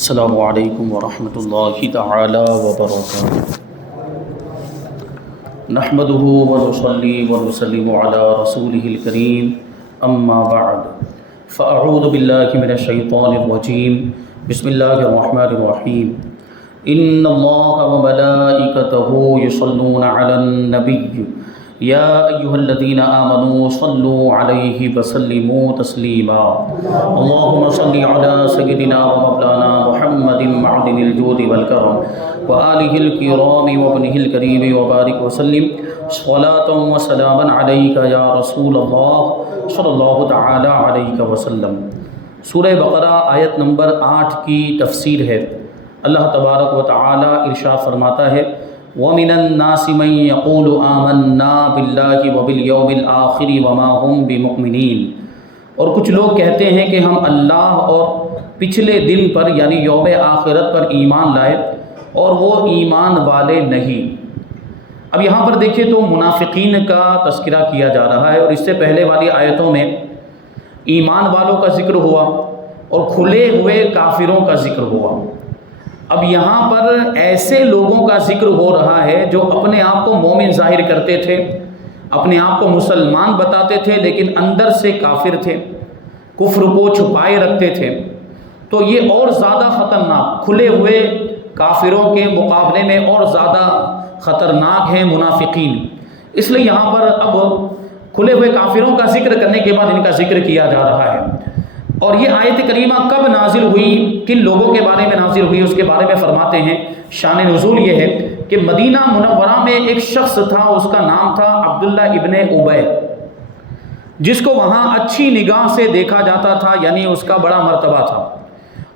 السلام علیکم ورحمۃ اللہ تعالی وبرکاتہ۔ نحمده ونصلی ونسلم علی رسولہ الکریم، اما بعد فاعوذ باللہ من الشیطان الرجیم، بسم اللہ الرحمن الرحیم۔ ان اللہ وملائکتہ یصلون علی النبی یا ایہا الذین آمنوا صلوا علیہ وسلموا تسلیما۔ اللہم صلی علی سیدنا ومولانا محمد معدن الجود والکرم وآلہ الکرام وابنہ الکریم وبارک وسلم صلاۃ وسلاما علیک یا رسول اللہ صلی اللہ تعالی علیہ وسلم۔ سورہ بقرہ آیت نمبر 8 کی تفسیر ہے۔ اللہ تبارک و تعالی ارشاد فرماتا ہے، وَمِنَ النَّاسِ مَن يَقُولُ آمَنَّا بِاللَّهِ وَبِالْيَوْمِ الْآخِرِ وَمَا هُمْ بِمُؤْمِنِينَ، اور کچھ لوگ کہتے ہیں کہ ہم اللہ اور پچھلے دن پر یعنی یوم آخرت پر ایمان لائے اور وہ ایمان والے نہیں۔ اب یہاں پر دیکھیں تو منافقین کا تذکرہ کیا جا رہا ہے، اور اس سے پہلے والی آیتوں میں ایمان والوں کا ذکر ہوا اور کھلے ہوئے کافروں کا ذکر ہوا۔ اب یہاں پر ایسے لوگوں کا ذکر ہو رہا ہے جو اپنے آپ کو مومن ظاہر کرتے تھے، اپنے آپ کو مسلمان بتاتے تھے، لیکن اندر سے کافر تھے، کفر کو چھپائے رکھتے تھے۔ تو یہ اور زیادہ خطرناک، کھلے ہوئے کافروں کے مقابلے میں اور زیادہ خطرناک ہیں منافقین۔ اس لیے یہاں پر اب کھلے ہوئے کافروں کا ذکر کرنے کے بعد ان کا ذکر کیا جا رہا ہے۔ اور یہ آیت کریمہ کب نازل ہوئی، کن لوگوں کے بارے میں نازل ہوئی، اس کے بارے میں فرماتے ہیں شان نزول یہ ہے کہ مدینہ منورہ میں ایک شخص تھا، اس کا نام تھا عبداللہ ابن ابی، جس کو وہاں اچھی نگاہ سے دیکھا جاتا تھا، یعنی اس کا بڑا مرتبہ تھا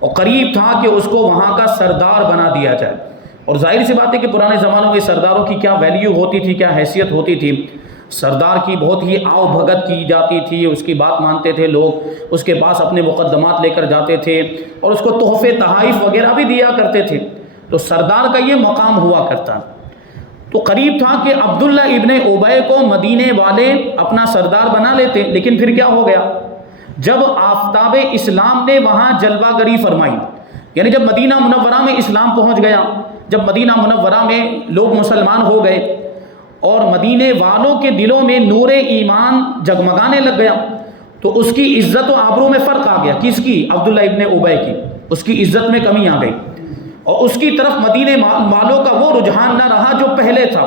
اور قریب تھا کہ اس کو وہاں کا سردار بنا دیا جائے۔ اور ظاہر سی بات ہے کہ پرانے زمانوں میں سرداروں کی کیا ویلیو ہوتی تھی، کیا حیثیت ہوتی تھی۔ سردار کی بہت ہی آؤ بھگت کی جاتی تھی، اس کی بات مانتے تھے لوگ، اس کے پاس اپنے مقدمات لے کر جاتے تھے اور اس کو تحفے تحائف وغیرہ بھی دیا کرتے تھے۔ تو سردار کا یہ مقام ہوا کرتا۔ تو قریب تھا کہ عبداللہ ابن ابی کو مدینے والے اپنا سردار بنا لیتے، لیکن پھر کیا ہو گیا، جب آفتاب اسلام نے وہاں جلوہ گری فرمائی، یعنی جب مدینہ منورہ میں اسلام پہنچ گیا، جب مدینہ منورہ میں لوگ مسلمان ہو گئے اور مدینے والوں کے دلوں میں نور ایمان جگمگانے لگ گیا، تو اس کی عزت و آبرو میں فرق آ گیا۔ کس کی؟ عبداللہ ابن ابی کی۔ اس کی عزت میں کمی آ گئی اور اس کی طرف مدینے والوں کا وہ رجحان نہ رہا جو پہلے تھا۔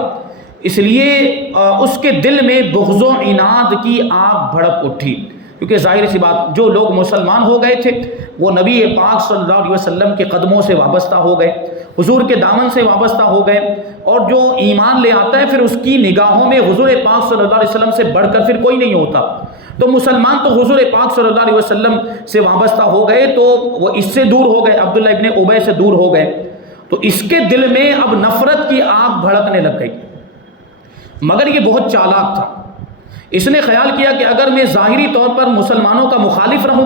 اس لیے اس کے دل میں بغض و عناد کی آگ بھڑک اٹھی، کیونکہ ظاہر سی بات جو لوگ مسلمان ہو گئے تھے وہ نبی پاک صلی اللہ علیہ وسلم کے قدموں سے وابستہ ہو گئے، حضور کے دامن سے وابستہ ہو گئے، اور جو ایمان لے آتا ہے پھر اس کی نگاہوں میں حضور پاک صلی اللہ علیہ وسلم سے بڑھ کر پھر کوئی نہیں ہوتا۔ تو مسلمان تو حضور پاک صلی اللہ علیہ وسلم سے وابستہ ہو گئے، تو وہ اس سے دور ہو گئے، عبداللہ ابن ابی سے دور ہو گئے، تو اس کے دل میں اب نفرت کی آگ بھڑکنے لگ گئی۔ مگر یہ بہت چالاک تھا، اس نے خیال کیا کہ اگر میں ظاہری طور پر مسلمانوں کا مخالف رہوں،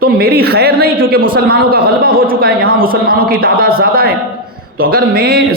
تو میری خیر نہیں، کیونکہ مسلمانوں کا غلبہ ہو چکا ہے، یہاں مسلمانوں کی تعداد زیادہ ہے۔ تو اگر میں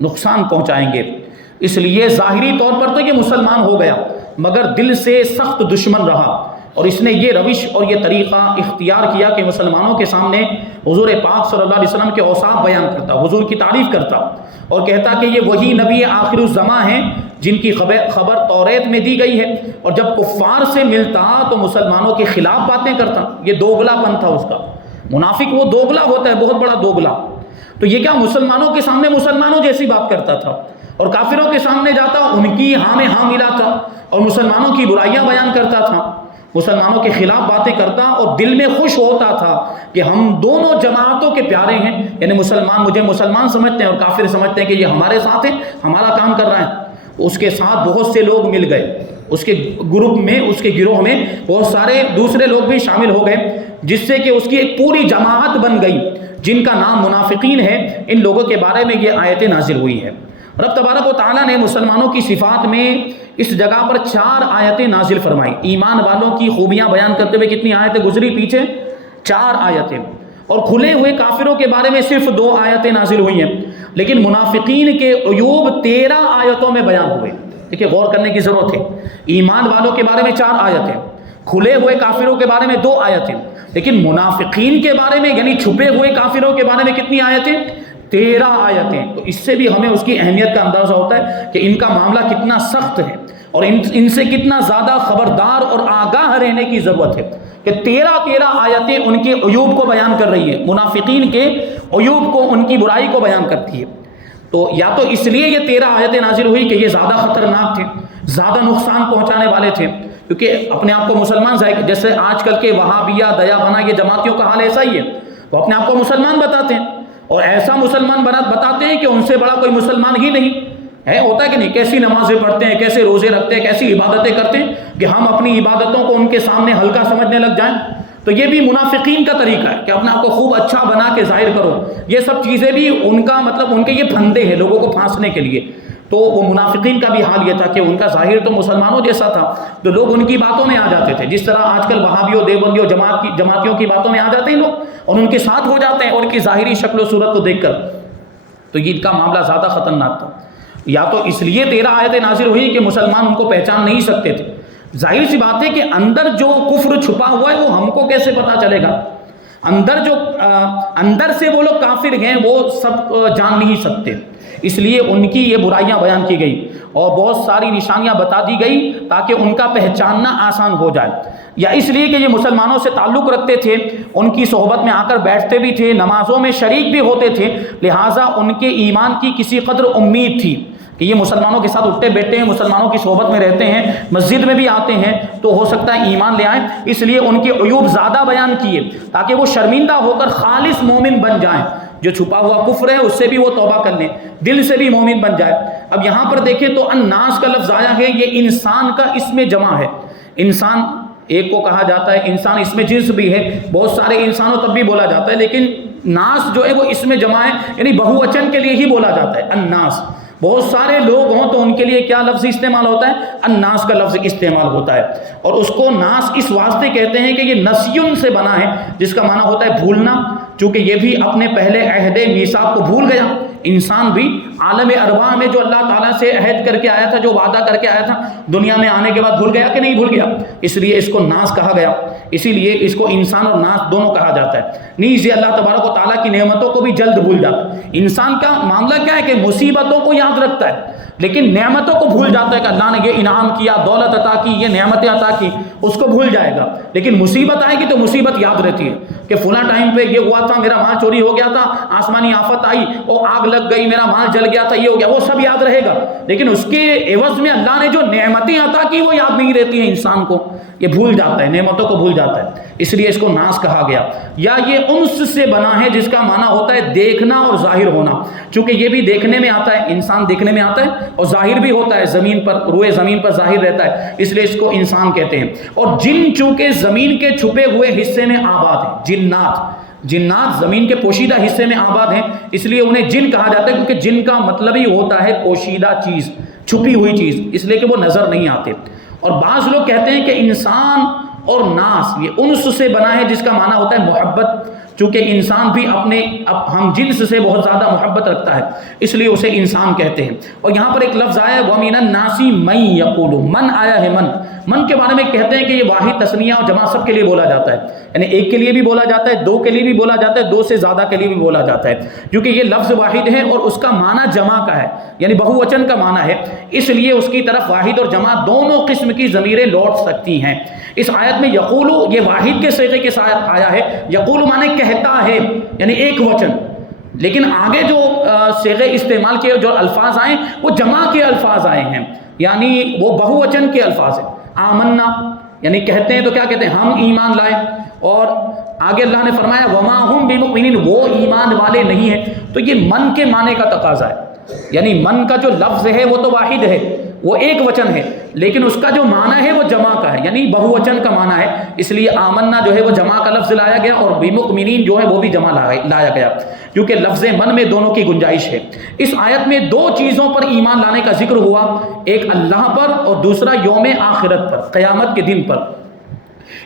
نقصان پہنچائیں گے، اس لیے ظاہری طور پر تو یہ مسلمان ہو گیا مگر دل سے سخت دشمن رہا، اور اس نے یہ روش اور یہ طریقہ اختیار کیا کہ مسلمانوں کے سامنے حضور پاک صلی اللہ علیہ وسلم کے اوصاف بیان کرتا، حضور کی تعریف کرتا اور کہتا کہ یہ وہی نبی آخر الزماں ہیں جن کی خبر توریت میں دی گئی ہے، اور جب کفار سے ملتا تو مسلمانوں کے خلاف باتیں کرتا۔ یہ دوگلا پن تھا اس کا۔ منافق وہ دوگلا ہوتا ہے، بہت بڑا دوگلا۔ تو یہ کیا مسلمانوں کے سامنے مسلمانوں جیسی بات کرتا تھا، اور کافروں کے سامنے جاتا ان کی ہاں میں ہاں ملا تھا اور مسلمانوں کی برائیاں بیان کرتا تھا، مسلمانوں کے خلاف باتیں کرتا، اور دل میں خوش ہوتا تھا کہ ہم دونوں جماعتوں کے پیارے ہیں، یعنی مسلمان مجھے مسلمان سمجھتے ہیں اور کافر سمجھتے ہیں کہ یہ ہمارے ساتھ ہیں، ہمارا کام کر رہے ہیں۔ اس کے ساتھ بہت سے لوگ مل گئے، اس کے گروپ میں، اس کے گروہ میں بہت سارے دوسرے لوگ بھی شامل ہو گئے، جس سے کہ اس کی ایک پوری جماعت بن گئی جن کا نام منافقین ہے۔ ان لوگوں کے بارے میں یہ آیتیں نازل ہوئی ہیں۔ رب تبارک و تعالیٰ نے مسلمانوں کی صفات میں اس جگہ پر 4 آیتیں نازل فرمائی۔ ایمان والوں کی خوبیاں بیان کرتے ہوئے کتنی آیتیں گزری پیچھے؟ 4 آیتیں۔ اور کھلے ہوئے کافروں کے بارے میں صرف 2 آیتیں نازل ہوئی ہیں، لیکن منافقین کے عیوب 13 آیتوں میں بیان ہوئے۔ دیکھیے غور کرنے کی ضرورت ہے، ایمان والوں کے بارے میں 4 آیتیں، کھلے ہوئے کافروں کے بارے میں 2 آیتیں، لیکن منافقین کے بارے میں یعنی چھپے ہوئے کافروں کے بارے میں کتنی آیتیں؟ 13 آیتیں۔ تو اس سے بھی ہمیں اس کی اہمیت کا اندازہ ہوتا ہے کہ ان کا معاملہ کتنا سخت ہے اور ان سے کتنا زیادہ خبردار اور آگاہ رہنے کی ضرورت ہے کہ 13 آیتیں ان کے عیوب کو بیان کر رہی ہے، منافقین کے عیوب کو، ان کی برائی کو بیان کرتی ہے۔ تو یا تو اس لیے یہ 13 آیتیں نازل ہوئی کہ یہ زیادہ خطرناک تھے، زیادہ نقصان پہنچانے والے تھے، کیونکہ اپنے آپ کو مسلمان جیسے آج کل کے وہابیہ، دیا بنا یہ جماعتیوں کا حال ایسا ہی ہے، وہ اپنے آپ کو مسلمان بتاتے ہیں اور ایسا مسلمان بتاتے ہیں کہ ان سے بڑا کوئی مسلمان ہی نہیں ہے، ہوتا ہے کہ نہیں؟ کیسی نمازیں پڑھتے ہیں، کیسے روزے رکھتے ہیں، کیسی عبادتیں کرتے ہیں کہ ہم اپنی عبادتوں کو ان کے سامنے ہلکا سمجھنے لگ جائیں۔ تو یہ بھی منافقین کا طریقہ ہے کہ اپنے آپ کو خوب اچھا بنا کے ظاہر کرو، یہ سب چیزیں بھی ان کا مطلب ان کے یہ پھندے ہیں لوگوں کو پھانسنے کے لیے۔ تو وہ منافقین کا بھی حال یہ تھا کہ ان کا ظاہر تو مسلمانوں جیسا تھا، تو لوگ ان کی باتوں میں آ جاتے تھے، جس طرح آج کل وہابیوں، دیوبندیوں، جماعتیوں کی باتوں میں آ جاتے ہیں لوگ اور ان کے ساتھ ہو جاتے ہیں، اور ان کی ظاہری شکل و صورت کو دیکھ کر۔ تو یہ ان کا معاملہ زیادہ خطرناک تھا۔ یا تو اس لیے 13 آیتیں نازل ہوئی کہ مسلمان ان کو پہچان نہیں سکتے تھے۔ ظاہر سی بات ہے کہ اندر جو کفر چھپا ہوا ہے وہ ہم کو کیسے پتا چلے گا؟ اندر سے وہ لوگ کافر ہیں وہ سب جان نہیں سکتے، اس لیے ان کی یہ برائیاں بیان کی گئی اور بہت ساری نشانیاں بتا دی گئی تاکہ ان کا پہچاننا آسان ہو جائے۔ یا اس لیے کہ یہ مسلمانوں سے تعلق رکھتے تھے، ان کی صحبت میں آ کر بیٹھتے بھی تھے، نمازوں میں شریک بھی ہوتے تھے، لہٰذا ان کے ایمان کی کسی قدر امید تھی کہ یہ مسلمانوں کے ساتھ اٹھتے بیٹھتے ہیں، مسلمانوں کی صحبت میں رہتے ہیں، مسجد میں بھی آتے ہیں، تو ہو سکتا ہے ایمان لے آئیں۔ اس لیے ان کے عیوب زیادہ بیان کیے تاکہ وہ شرمندہ ہو کر خالص مومن بن جائیں، جو چھپا ہوا کفر ہے اس سے بھی وہ توبہ کر لیں، دل سے بھی مومن بن جائے۔ اب یہاں پر دیکھیں تو الناس کا لفظ آیا ہے، یہ انسان کا اسم جمع ہے۔ انسان ایک کو کہا جاتا ہے، انسان اسم جنس بھی ہے، بہت سارے انسانوں تب بھی بولا جاتا ہے، لیکن ناس جو ہے وہ اسم جمع ہے، یعنی بہووچن کے لیے ہی بولا جاتا ہے الناس۔ بہت سارے لوگ ہوں تو ان کے لیے کیا لفظ استعمال ہوتا ہے؟ الناس کا لفظ استعمال ہوتا ہے، اور اس کو ناس اس واسطے کہتے ہیں کہ یہ نسیون سے بنا ہے، جس کا معنی ہوتا ہے بھولنا، چونکہ یہ بھی اپنے پہلے عہد میثاق کو بھول گیا۔ انسان بھی عالم ارواح میں جو اللہ تعالیٰ سے عہد کر کے آیا تھا، جو وعدہ کر کے آیا تھا، دنیا میں آنے کے بعد بھول گیا کہ نہیں بھول گیا؟ اس لیے اس کو ناس کہا گیا، اسی لیے اس کو انسان اور ناس دونوں کہا جاتا ہے۔ نیز یہ اللہ تبارک و تعالیٰ کی نعمتوں کو بھی جلد بھول جاتا ہے۔ انسان کا معاملہ کیا ہے کہ مصیبتوں کو یاد رکھتا ہے لیکن نعمتوں کو بھول جاتا ہے کہ اللہ نے یہ انعام کیا، دولت عطا کی، یہ نعمتیں عطا کی، اس کو بھول جائے گا۔ لیکن مصیبت آئے گی تو مصیبت یاد رہتی ہے کہ فلاں ٹائم پہ یہ ہوا تھا، میرا مال چوری ہو گیا تھا، آسمانی آفت آئی، وہ آگ لگ گئی، میرا مال جل گیا تھا، یہ ہو گیا، وہ سب یاد رہے گا، لیکن اس کے عوض میں اللہ نے جو نعمتیں عطا کی وہ یاد نہیں رہتی ہیں انسان کو، یہ بھول جاتا ہے، نعمتوں کو بھول جاتا ہے، اس لیے اس کو ناس کہا گیا۔ یا یہ انس سے بنا ہے، جس کا معنی ہوتا ہے دیکھنا اور ظاہر ہونا، چونکہ یہ بھی دیکھنے میں آتا ہے، انسان دیکھنے میں آتا ہے اور ظاہر بھی ہوتا ہے، زمین پر، روئے زمین پر ظاہر رہتا ہے، اس لیے اس کو انسان کہتے ہیں۔ اور جن چونکہ زمین کے چھپے ہوئے حصے میں آباد ہیں، جنات زمین کے پوشیدہ حصے میں آباد ہیں، اس لیے انہیں جن کہا جاتا ہے، کیونکہ جن کا مطلب ہی ہوتا ہے پوشیدہ چیز، چھپی ہوئی چیز، اس لیے کہ وہ نظر نہیں آتے۔ اور بعض لوگ کہتے ہیں کہ انسان اور ناس یہ انس سے بنا ہے، جس کا معنی ہوتا ہے محبت، چونکہ انسان بھی اپنے ہم جنس سے بہت زیادہ محبت رکھتا ہے، اس لیے اسے انسان کہتے ہیں۔ اور یہاں پر ایک لفظ آیا ہے وَمِنَ النَّاسِ مَن يَقُولُ، من آیا ہے، من کے بارے میں کہتے ہیں کہ یہ واحد تثنیہ اور جمع سب کے لیے بولا جاتا ہے، یعنی ایک کے لیے بھی بولا جاتا ہے، دو کے لیے بھی بولا جاتا ہے، دو سے زیادہ کے لیے بھی بولا جاتا ہے، کیونکہ یہ لفظ واحد ہے اور اس کا معنی جمع کا ہے، یعنی بہووچن کا معنی ہے، اس لیے اس کی طرف واحد اور جمع دونوں قسم کی ضمیریں لوٹ سکتی ہیں۔ اس آیت میں یقولو یہ واحد کے صیغے کے ساتھ آیا ہے، یقولو معنی کہتا ہے، یعنی ایک وچن، لیکن آگے جو صیغے استعمال کیے، جو الفاظ آئے وہ جمع کے الفاظ آئے ہیں، یعنی وہ بہووچن کے الفاظ ہیں۔ آمنا یعنی کہتے ہیں تو کیا کہتے ہیں؟ ہم ایمان لائے، اور آگے اللہ نے فرمایا وما ہم بمؤمنین، وہ ایمان والے نہیں ہیں، تو یہ من کے معنی کا تقاضا ہے، یعنی من کا جو لفظ ہے وہ تو واحد ہے، وہ ایک وچن ہے، لیکن اس کا جو معنی ہے وہ جمع کا ہے، یعنی بہووچن کا معنی ہے، اس لیے آمنا جو ہے وہ جمع کا لفظ لایا گیا، اور بمؤمنین جو ہے وہ بھی جمع لایا گیا، کیونکہ لفظ من میں دونوں کی گنجائش ہے۔ اس آیت میں دو چیزوں پر ایمان لانے کا ذکر ہوا، ایک اللہ پر اور دوسرا یوم آخرت پر، قیامت کے دن پر،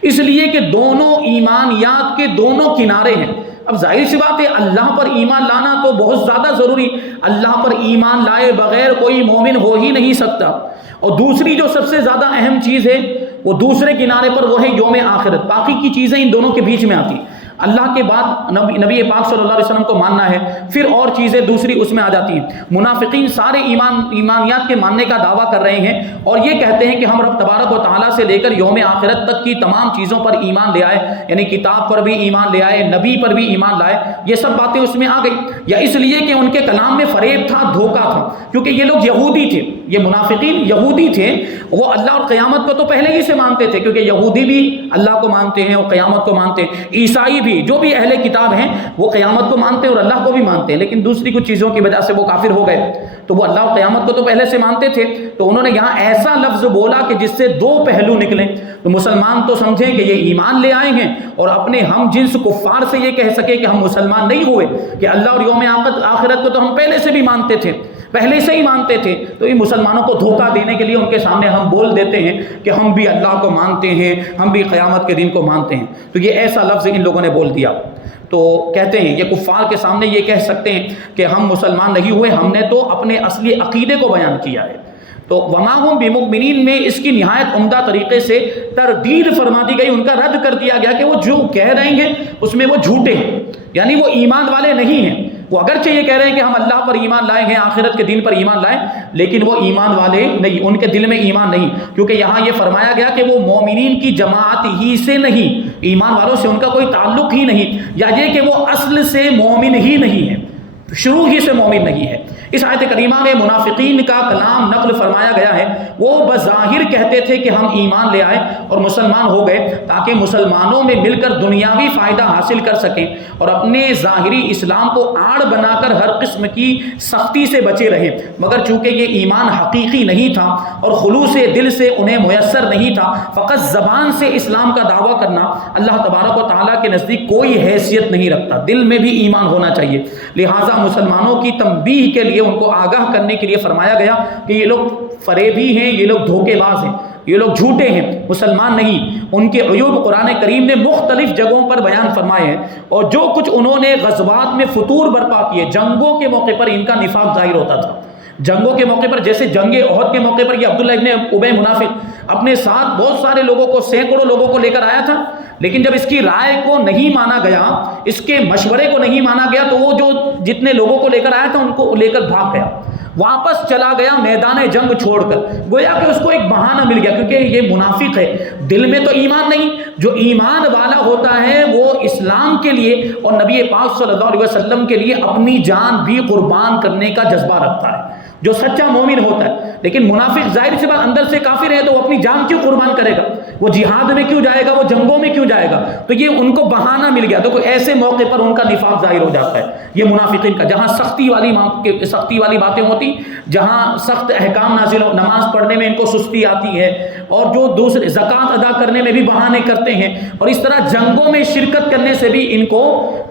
اس لیے کہ دونوں ایمانیات کے دونوں کنارے ہیں۔ اب ظاہر سی بات ہے اللہ پر ایمان لانا تو بہت زیادہ ضروری، اللہ پر ایمان لائے بغیر کوئی مومن ہو ہی نہیں سکتا، اور دوسری جو سب سے زیادہ اہم چیز ہے وہ دوسرے کنارے پر وہ ہے یوم آخرت. باقی کی چیزیں ان دونوں کے بیچ میں آتی. اللہ کے بعد نبی پاک صلی اللہ علیہ وسلم کو ماننا ہے، پھر اور چیزیں دوسری اس میں آ جاتی ہیں. منافقین سارے ایمانیات کے ماننے کا دعویٰ کر رہے ہیں اور یہ کہتے ہیں کہ ہم رب تبارک و تعالیٰ سے لے کر یوم آخرت تک کی تمام چیزوں پر ایمان لے آئے، یعنی کتاب پر بھی ایمان لے آئے، نبی پر بھی ایمان لائے. یہ سب باتیں اس میں آ گئی، یا اس لیے کہ ان کے کلام میں فریب تھا، دھوکہ تھا، کیونکہ یہ لوگ یہودی تھے. یہ منافقین یہودی تھے، وہ اللہ اور قیامت کو تو پہلے ہی سے مانتے تھے، کیونکہ یہودی بھی اللہ کو مانتے ہیں اور قیامت کو مانتے ہیں. عیسائی بھی، جو بھی اہل کتاب ہیں وہ قیامت کو مانتے ہیں اور اللہ کو بھی مانتے ہیں، لیکن دوسری کچھ چیزوں کی وجہ سے وہ کافر ہو گئے. تو وہ اللہ اور قیامت کو تو پہلے سے مانتے تھے، تو انہوں نے یہاں ایسا لفظ بولا کہ جس سے دو پہلو نکلیں. تو مسلمان تو سمجھیں کہ یہ ایمان لے آئے ہیں، اور اپنے ہم جنس کفار سے یہ کہہ سکے کہ ہم مسلمان نہیں ہوئے، کہ اللہ اور یوم آخرت کو تو ہم پہلے سے بھی مانتے تھے، پہلے سے ہی مانتے تھے. تو ان مسلمانوں کو دھوکہ دینے کے لیے ان کے سامنے ہم بول دیتے ہیں کہ ہم بھی اللہ کو مانتے ہیں، ہم بھی قیامت کے دن کو مانتے ہیں. تو یہ ایسا لفظ ان لوگوں نے بول دیا. تو کہتے ہیں یہ کفار کے سامنے یہ کہہ سکتے ہیں کہ ہم مسلمان نہیں ہوئے، ہم نے تو اپنے اصلی عقیدے کو بیان کیا ہے. تو وما ہم بمؤمنین میں اس کی نہایت عمدہ طریقے سے تردید فرما دی گئی، ان کا رد کر دیا گیا کہ وہ جو کہہ رہے ہیں اس میں وہ جھوٹے ہیں، یعنی وہ ایمان والے نہیں ہیں. وہ اگرچہ یہ کہہ رہے ہیں کہ ہم اللہ پر ایمان لائے ہیں، آخرت کے دن پر ایمان لائے، لیکن وہ ایمان والے نہیں، ان کے دل میں ایمان نہیں. کیونکہ یہاں یہ فرمایا گیا کہ وہ مومنین کی جماعت ہی سے نہیں، ایمان والوں سے ان کا کوئی تعلق ہی نہیں، یا یہ کہ وہ اصل سے مومن ہی نہیں ہے، شروع ہی سے مومن نہیں ہے. اس آیت کریمہ میں منافقین کا کلام نقل فرمایا گیا ہے. وہ بظاہر کہتے تھے کہ ہم ایمان لے آئے اور مسلمان ہو گئے تاکہ مسلمانوں میں مل کر دنیاوی فائدہ حاصل کر سکیں، اور اپنے ظاہری اسلام کو آڑ بنا کر ہر قسم کی سختی سے بچے رہے. مگر چونکہ یہ ایمان حقیقی نہیں تھا اور خلوص دل سے انہیں میسر نہیں تھا، فقط زبان سے اسلام کا دعویٰ کرنا اللہ تبارک و تعالیٰ کے نزدیک کوئی حیثیت نہیں رکھتا. دل میں بھی ایمان ہونا چاہیے. لہٰذا مسلمانوں کی تنبیہ کے لیے، ان کو آگاہ کرنے کے لیے فرمایا گیا کہ یہ لوگ فریبی ہیں، یہ لوگ دھوکے باز ہیں، یہ لوگ جھوٹے ہیں، مسلمان نہیں. ان کے عیوب قرآن کریم نے مختلف جگہوں پر بیان فرمائے ہیں، اور جو کچھ انہوں نے غزوات میں فتور برپا کیے، جنگوں کے موقع پر ان کا نفاق ظاہر ہوتا تھا. جنگوں کے موقع پر، جیسے جنگ احد کے موقع پر یہ عبداللہ ابن ابی منافق اپنے ساتھ بہت سارے لوگوں کو، سینکڑوں لوگوں کو لے کر آیا تھا، لیکن جب اس کی رائے کو نہیں مانا گیا، اس کے مشورے کو نہیں مانا گیا، تو وہ جو جتنے لوگوں کو لے کر آیا تھا ان کو لے کر بھاگ گیا، واپس چلا گیا میدان جنگ چھوڑ کر. گویا کہ اس کو ایک بہانہ مل گیا، کیونکہ یہ منافق ہے، دل میں تو ایمان نہیں. جو ایمان والا ہوتا ہے وہ اسلام کے لیے اور نبی پاک صلی اللہ علیہ وسلم کے لیے اپنی جان بھی قربان کرنے کا جذبہ رکھتا ہے، جو سچا مومن ہوتا ہے. لیکن منافق ظاہر سی بات اندر سے کافر ہے، تو وہ اپنی جان کیوں قربان کرے گا؟ وہ جہاد میں کیوں جائے گا؟ وہ جنگوں میں کیوں جائے گا؟ تو یہ ان کو بہانہ مل گیا. تو کوئی ایسے موقع پر ان کا نفاق ظاہر ہو جاتا ہے. یہ منافقین کا، جہاں سختی والی باتیں ہوتی، جہاں سخت احکام نازل ہو، نماز پڑھنے میں ان کو سستی آتی ہے، اور جو دوسرے زکوٰۃ ادا کرنے میں بھی بہانے کرتے ہیں، اور اس طرح جنگوں میں شرکت کرنے سے بھی ان کو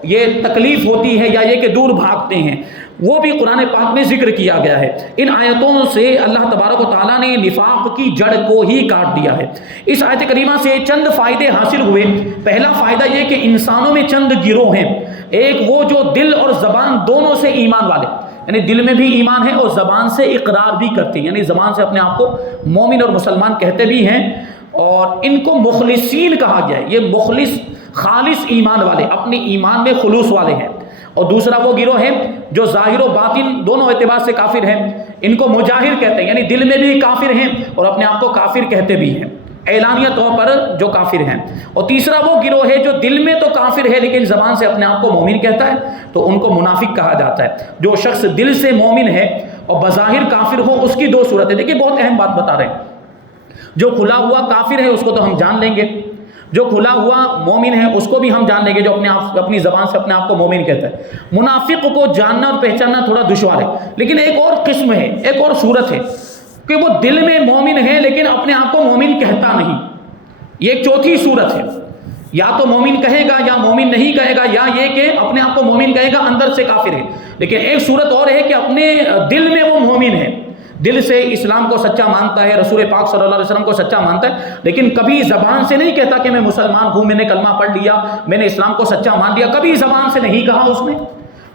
یہ تکلیف ہوتی ہے، یا یہ کہ دور بھاگتے ہیں، وہ بھی قرآن پاک میں ذکر کیا گیا ہے. ان آیتوں سے اللہ تبارک و تعالیٰ نے نفاق کی جڑ کو ہی کاٹ دیا ہے. اس آیت کریمہ سے چند فائدے حاصل ہوئے. پہلا فائدہ یہ کہ انسانوں میں چند گروہ ہیں. ایک وہ جو دل اور زبان دونوں سے ایمان والے، یعنی دل میں بھی ایمان ہے اور زبان سے اقرار بھی کرتے ہیں، یعنی زبان سے اپنے آپ کو مومن اور مسلمان کہتے بھی ہیں، اور ان کو مخلصین کہا گیا ہے. یہ مخلص، خالص ایمان والے، اپنے ایمان میں خلوص والے ہیں. اور دوسرا وہ گروہ ہے جو ظاہر و باطن دونوں اعتبار سے کافر ہیں، ان کو مجاہر کہتے ہیں، یعنی دل میں بھی کافر ہیں اور اپنے آپ کو کافر کہتے بھی ہیں، اعلانیہ طور پر جو کافر ہیں. اور تیسرا وہ گروہ ہے جو دل میں تو کافر ہے لیکن زبان سے اپنے آپ کو مومن کہتا ہے، تو ان کو منافق کہا جاتا ہے. جو شخص دل سے مومن ہے اور بظاہر کافر ہو، اس کی دو صورتیں. دیکھیے بہت اہم بات بتا رہے ہیں. جو کھلا ہوا کافر ہے اس کو تو ہم جان لیں گے، جو کھلا ہوا مومن ہے اس کو بھی ہم جان لیں گے، جو اپنی زبان سے اپنے آپ کو مومن کہتا ہے. منافق کو جاننا اور پہچاننا تھوڑا دشوار ہے. لیکن ایک اور قسم ہے، ایک اور صورت ہے کہ وہ دل میں مومن ہے لیکن اپنے آپ کو مومن کہتا نہیں. یہ ایک چوتھی صورت ہے. یا تو مومن کہے گا یا مومن نہیں کہے گا، یا یہ کہ اپنے آپ کو مومن کہے گا اندر سے کافر ہے. لیکن ایک صورت اور ہے کہ اپنے دل میں وہ مومن ہے، دل سے اسلام کو سچا مانتا ہے، رسول پاک صلی اللہ علیہ وسلم کو سچا مانتا ہے، لیکن کبھی زبان سے نہیں کہتا کہ میں مسلمان ہوں، میں نے کلمہ پڑھ لیا، میں نے اسلام کو سچا مان لیا، کبھی زبان سے نہیں کہا اس نے.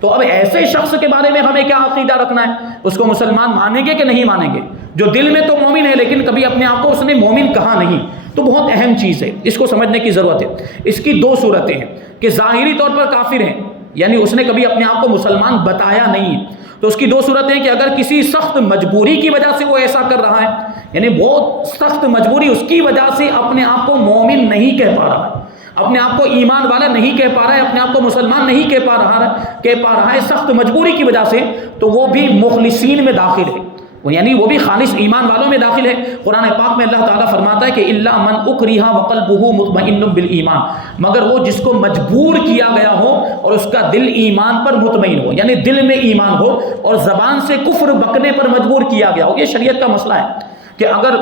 تو اب ایسے شخص کے بارے میں ہمیں کیا عقیدہ رکھنا ہے؟ اس کو مسلمان مانیں گے کہ نہیں مانیں گے؟ جو دل میں تو مومن ہے لیکن کبھی اپنے آپ کو اس نے مومن کہا نہیں. تو بہت اہم چیز ہے، اس کو سمجھنے کی ضرورت ہے. اس کی دو صورتیں ہیں کہ ظاہری طور پر کافر ہیں، یعنی اس نے کبھی اپنے آپ کو مسلمان بتایا نہیں ہے. تو اس کی دو صورتیں ہیں کہ اگر کسی سخت مجبوری کی وجہ سے وہ ایسا کر رہا ہے، یعنی بہت سخت مجبوری اس کی وجہ سے اپنے آپ کو مومن نہیں کہہ پا رہا ہے، اپنے آپ کو ایمان والا نہیں کہہ پا رہا ہے، اپنے آپ کو مسلمان نہیں کہہ پا رہا ہے سخت مجبوری کی وجہ سے، تو وہ بھی مخلصین میں داخل ہے، یعنی وہ بھی خالص ایمان والوں میں داخل ہے. قرآن پاک میں اللہ تعالیٰ فرماتا ہے کہ الا من اکرہ وقلبہ مطمئن بالایمان، مگر وہ جس کو مجبور کیا گیا ہو اور اس کا دل ایمان پر مطمئن ہو، یعنی دل میں ایمان ہو اور زبان سے کفر بکنے پر مجبور کیا گیا ہو. یہ شریعت کا مسئلہ ہے کہ اگر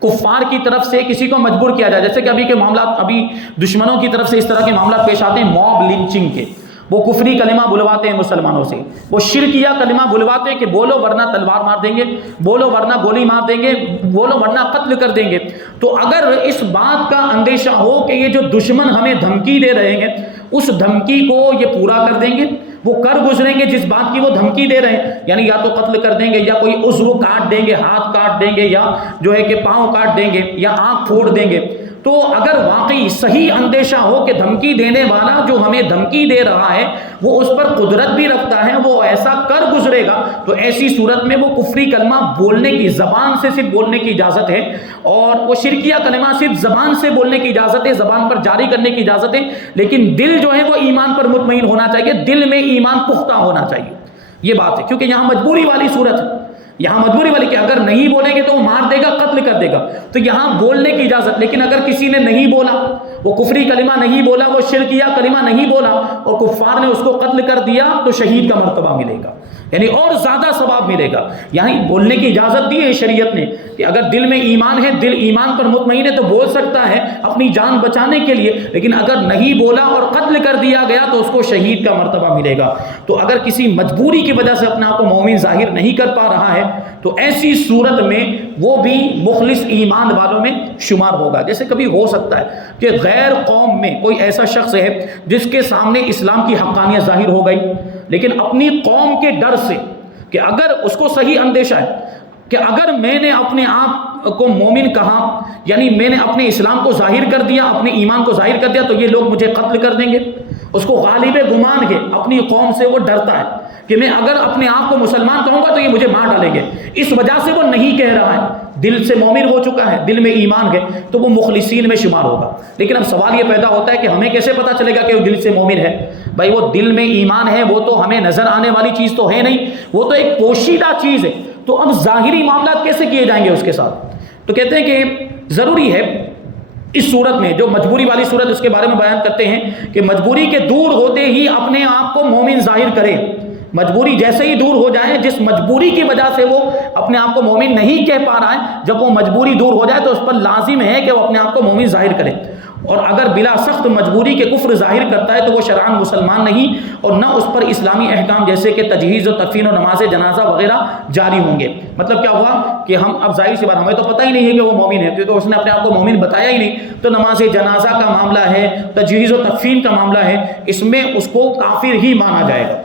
کفار کی طرف سے کسی کو مجبور کیا جائے، جیسے کہ ابھی کے معاملات، ابھی دشمنوں کی طرف سے اس طرح کے معاملات پیش آتے ہیں موب لنچنگ کے، وہ کفری کلمہ بلواتے ہیں مسلمانوں سے، وہ شرکیہ کلمہ بلواتے ہیں کہ بولو ورنہ تلوار مار دیں گے، بولو ورنہ گولی مار دیں گے، بولو ورنہ قتل کر دیں گے. تو اگر اس بات کا اندیشہ ہو کہ یہ جو دشمن ہمیں دھمکی دے رہے ہیں اس دھمکی کو یہ پورا کر دیں گے، وہ کر گزریں گے جس بات کی وہ دھمکی دے رہے ہیں، یعنی یا تو قتل کر دیں گے یا کوئی عضو کاٹ دیں گے، ہاتھ کاٹ دیں گے، یا جو ہے کہ پاؤں کاٹ دیں گے، یا آنکھ پھوڑ دیں گے. تو اگر واقعی صحیح اندیشہ ہو کہ دھمکی دینے والا جو ہمیں دھمکی دے رہا ہے وہ اس پر قدرت بھی رکھتا ہے، وہ ایسا کر گزرے گا، تو ایسی صورت میں وہ کفری کلمہ بولنے کی، زبان سے صرف بولنے کی اجازت ہے، اور وہ شرکیہ کلمہ صرف زبان سے بولنے کی اجازت ہے، زبان پر جاری کرنے کی اجازت ہے، لیکن دل جو ہے وہ ایمان پر مطمئن ہونا چاہیے، دل میں ایمان پختہ ہونا چاہیے. یہ بات ہے، کیونکہ یہاں مجبوری والی صورت ہے، یہاں مجبوری والی کہ اگر نہیں بولیں گے تو وہ مار دے گا، قتل کر دے گا، تو یہاں بولنے کی اجازت. لیکن اگر کسی نے نہیں بولا، وہ کفری کلمہ نہیں بولا، وہ شرکیہ کلمہ نہیں بولا اور کفار نے اس کو قتل کر دیا، تو شہید کا مرتبہ ملے گا، یعنی اور زیادہ ثواب ملے گا. یعنی بولنے کی اجازت دی ہے شریعت نے کہ اگر دل میں ایمان ہے، دل ایمان پر مطمئن ہے تو بول سکتا ہے اپنی جان بچانے کے لیے، لیکن اگر نہیں بولا اور قتل کر دیا گیا تو اس کو شہید کا مرتبہ ملے گا. تو اگر کسی مجبوری کی وجہ سے اپنے آپ کو مومن ظاہر نہیں کر پا رہا ہے تو ایسی صورت میں وہ بھی مخلص ایمان والوں میں شمار ہوگا. جیسے کبھی ہو سکتا ہے کہ غیر قوم میں کوئی ایسا شخص ہے جس کے سامنے اسلام کی حقانیت ظاہر ہو گئی، لیکن اپنی قوم کے ڈر سے کہ اگر اس کو صحیح اندیشہ ہے کہ اگر میں نے اپنے آپ کو مومن کہا، یعنی میں نے اپنے اسلام کو ظاہر کر دیا، اپنے ایمان کو ظاہر کر دیا، تو یہ لوگ مجھے قتل کر دیں گے. اس کو غالب گمان ہے، اپنی قوم سے وہ ڈرتا ہے کہ میں اگر اپنے آپ کو مسلمان کہوں گا تو یہ مجھے مار ڈالیں گے، اس وجہ سے وہ نہیں کہہ رہا ہے، دل سے مومن ہو چکا ہے، دل میں ایمان ہے، تو وہ مخلصین میں شمار ہوگا. لیکن اب سوال یہ پیدا ہوتا ہے کہ ہمیں کیسے پتہ چلے گا کہ وہ دل سے مومن ہے؟ بھائی وہ دل میں ایمان ہے، وہ تو ہمیں نظر آنے والی چیز تو ہے نہیں، وہ تو ایک پوشیدہ چیز ہے. تو اب ظاہری معاملات کیسے کیے جائیں گے اس کے ساتھ؟ تو کہتے ہیں کہ ضروری ہے اس صورت میں، جو مجبوری والی صورت اس کے بارے میں بیان کرتے ہیں کہ مجبوری کے دور ہوتے ہی اپنے آپ کو مومن ظاہر کرے. مجبوری جیسے ہی دور ہو جائے، جس مجبوری کی وجہ سے وہ اپنے آپ کو مومن نہیں کہہ پا رہا ہے، جب وہ مجبوری دور ہو جائے تو اس پر لازم ہے کہ وہ اپنے آپ کو مومن ظاہر کرے. اور اگر بلا سخت مجبوری کے کفر ظاہر کرتا ہے تو وہ شرعاً مسلمان نہیں، اور نہ اس پر اسلامی احکام جیسے کہ تجہیز و تکفین و نماز جنازہ وغیرہ جاری ہوں گے. مطلب کیا ہوا کہ ہم اب ظاہر سی بات، ہمیں تو پتہ ہی نہیں ہے کہ وہ مومن ہے، کیونکہ اس نے اپنے آپ کو مومن بتایا ہی نہیں، تو نماز جنازہ کا معاملہ ہے، تجہیز و تکفین کا معاملہ ہے، اس میں اس کو کافر ہی مانا جائے گا.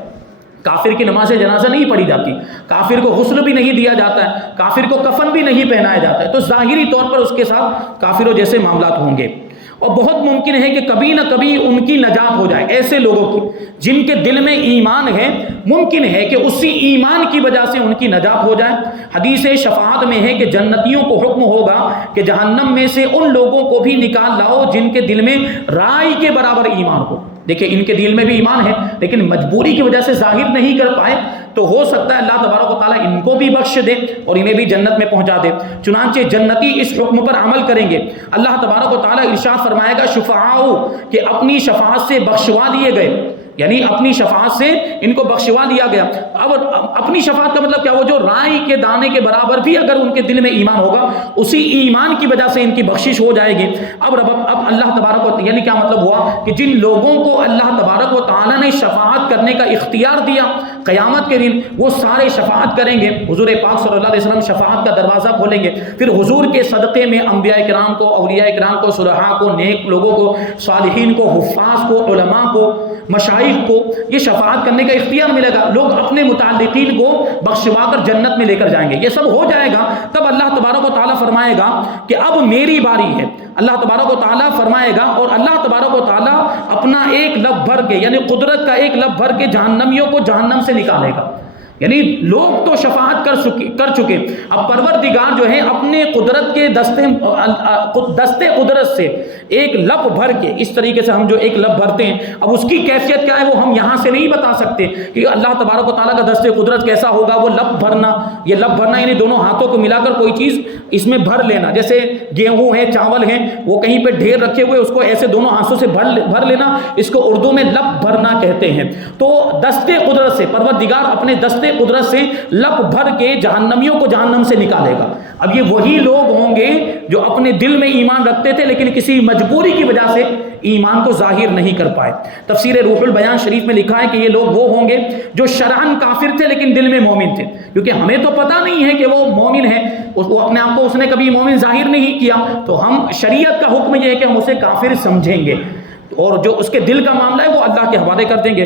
کافر کی نماز جنازہ نہیں پڑھی جاتی، کافر کو غسل بھی نہیں دیا جاتا ہے، کافر کو کفن بھی نہیں پہنایا جاتا ہے، تو ظاہری طور پر اس کے ساتھ کافروں جیسے معاملات ہوں گے. اور بہت ممکن ہے کہ کبھی نہ کبھی ان کی نجات ہو جائے. ایسے لوگوں کی جن کے دل میں ایمان ہے، ممکن ہے کہ اسی ایمان کی وجہ سے ان کی نجات ہو جائے. حدیث شفاعت میں ہے کہ جنتیوں کو حکم ہوگا کہ جہنم میں سے ان لوگوں کو بھی نکال لاؤ جن کے دل میں رائی کے برابر ایمان ہو. دیکھیں ان کے دل میں بھی ایمان ہے لیکن مجبوری کی وجہ سے ظاہر نہیں کر پائے، تو ہو سکتا ہے اللہ تبارک و تعالیٰ ان کو بھی بخش دے اور انہیں بھی جنت میں پہنچا دے. چنانچہ جنتی اس حکم پر عمل کریں گے. اللہ تبارک و تعالیٰ ارشاد فرمائے گا شفعاء، کہ اپنی شفاعت سے بخشوا دیے گئے، یعنی اپنی شفاعت سے ان کو بخشوا دیا گیا. اب اپنی شفاعت کا مطلب کیا؟ وہ جو رائی کے دانے کے برابر بھی اگر ان کے دل میں ایمان ہوگا، اسی ایمان کی وجہ سے ان کی بخشش ہو جائے گی. اب اللہ تبارک و، یعنی کیا مطلب ہوا کہ جن لوگوں کو اللہ تبارک و تعالیٰ نے شفاعت کرنے کا اختیار دیا، قیامت کے دن وہ سارے شفاعت کریں گے، حضور پاک صلی اللہ علیہ وسلم شفاعت کا دروازہ کھولیں گے، پھر حضور کے صدقے میں انبیاء کرام کو، اولیاء کرام کو، صلحاء کو، نیک لوگوں کو، صالحین کو، حفاظ کو، علماء کو، مشائخ کو یہ شفاعت کرنے کا اختیار ملے گا۔ لوگ اپنے متعلقین کو بخشوا کر جنت میں لے کر جائیں گے۔ یہ سب ہو جائے گا، تب اللہ تبارک و تعالیٰ فرمائے گا کہ اب میری باری ہے۔ اللہ تبارک و تعالیٰ فرمائے گا، اور اللہ تبارک و تعالیٰ اپنا ایک لب بھر کے، یعنی قدرت کا ایک لب بھر کے جہنمیوں کو جہنم سے نکالے گا۔ یعنی لوگ تو شفاعت کر چکے، اب پروردگار جو ہے اپنے قدرت کے دستے قدرت سے ایک لب بھر کے، اس طریقے سے ہم جو ایک لب بھرتے ہیں، اب اس کی کیفیت کیا ہے وہ ہم یہاں سے نہیں بتا سکتے کہ اللہ تبارک و تعالیٰ کا دستے قدرت کیسا ہوگا۔ وہ لب بھرنا، یہ لب بھرنا یعنی دونوں ہاتھوں کو ملا کر کوئی چیز اس میں بھر لینا، جیسے گیہوں ہے، چاول ہیں، وہ کہیں پہ ڈھیر رکھے ہوئے، اس کو ایسے دونوں ہاتھوں سے بھر لینا، اس کو اردو میں لب بھرنا کہتے ہیں۔ تو دستے قدرت سے پروردگار اپنے دستے قدرت سے لب بھر کے جہنمیوں کو جہنم سے نکالے گا۔ اب یہ وہی لوگ ہوں گے جو اپنے دل میں ایمان رکھتے تھے لیکن کسی مجبوری کی وجہ سے ایمان کو ظاہر نہیں کر پائے۔ تفسیر روح البیان شریف میں لکھا ہے کہ یہ لوگ وہ ہوں گے جو شرعاً کافر تھے لیکن دل میں مومن تھے، کیونکہ ہمیں تو پتہ نہیں ہے کہ وہ مومن ہے، وہ اپنے آپ کو اس نے کبھی مومن ظاہر نہیں کیا، تو ہم شریعت کا حکم یہ ہے کہ ہم اسے کافر سمجھیں گے، اور جو اس کے دل کا معاملہ ہے وہ اللہ کے حوالے کر دیں گے۔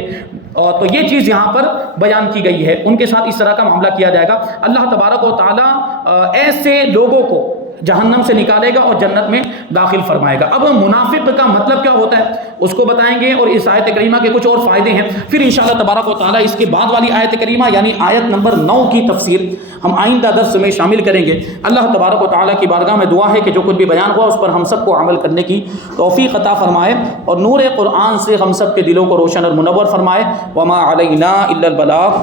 تو یہ چیز یہاں پر بیان کی گئی ہے، ان کے ساتھ اس طرح کا معاملہ کیا جائے گا۔ اللہ تبارک و تعالیٰ ایسے لوگوں کو جہنم سے نکالے گا اور جنت میں داخل فرمائے گا۔ اب منافق کا مطلب کیا ہوتا ہے اس کو بتائیں گے، اور اس آیت کریمہ کے کچھ اور فائدے ہیں، پھر انشاءاللہ تبارک و تعالیٰ اس کے بعد والی آیت کریمہ یعنی آیت نمبر 9 کی تفسیر ہم آئندہ درس میں شامل کریں گے۔ اللہ تبارک و تعالیٰ کی بارگاہ میں دعا ہے کہ جو کچھ بھی بیان ہوا اس پر ہم سب کو عمل کرنے کی توفیق عطا فرمائے، اور نور قرآن سے ہم سب کے دلوں کو روشن اور منور فرمائے۔ وما علینا الا البلاغ۔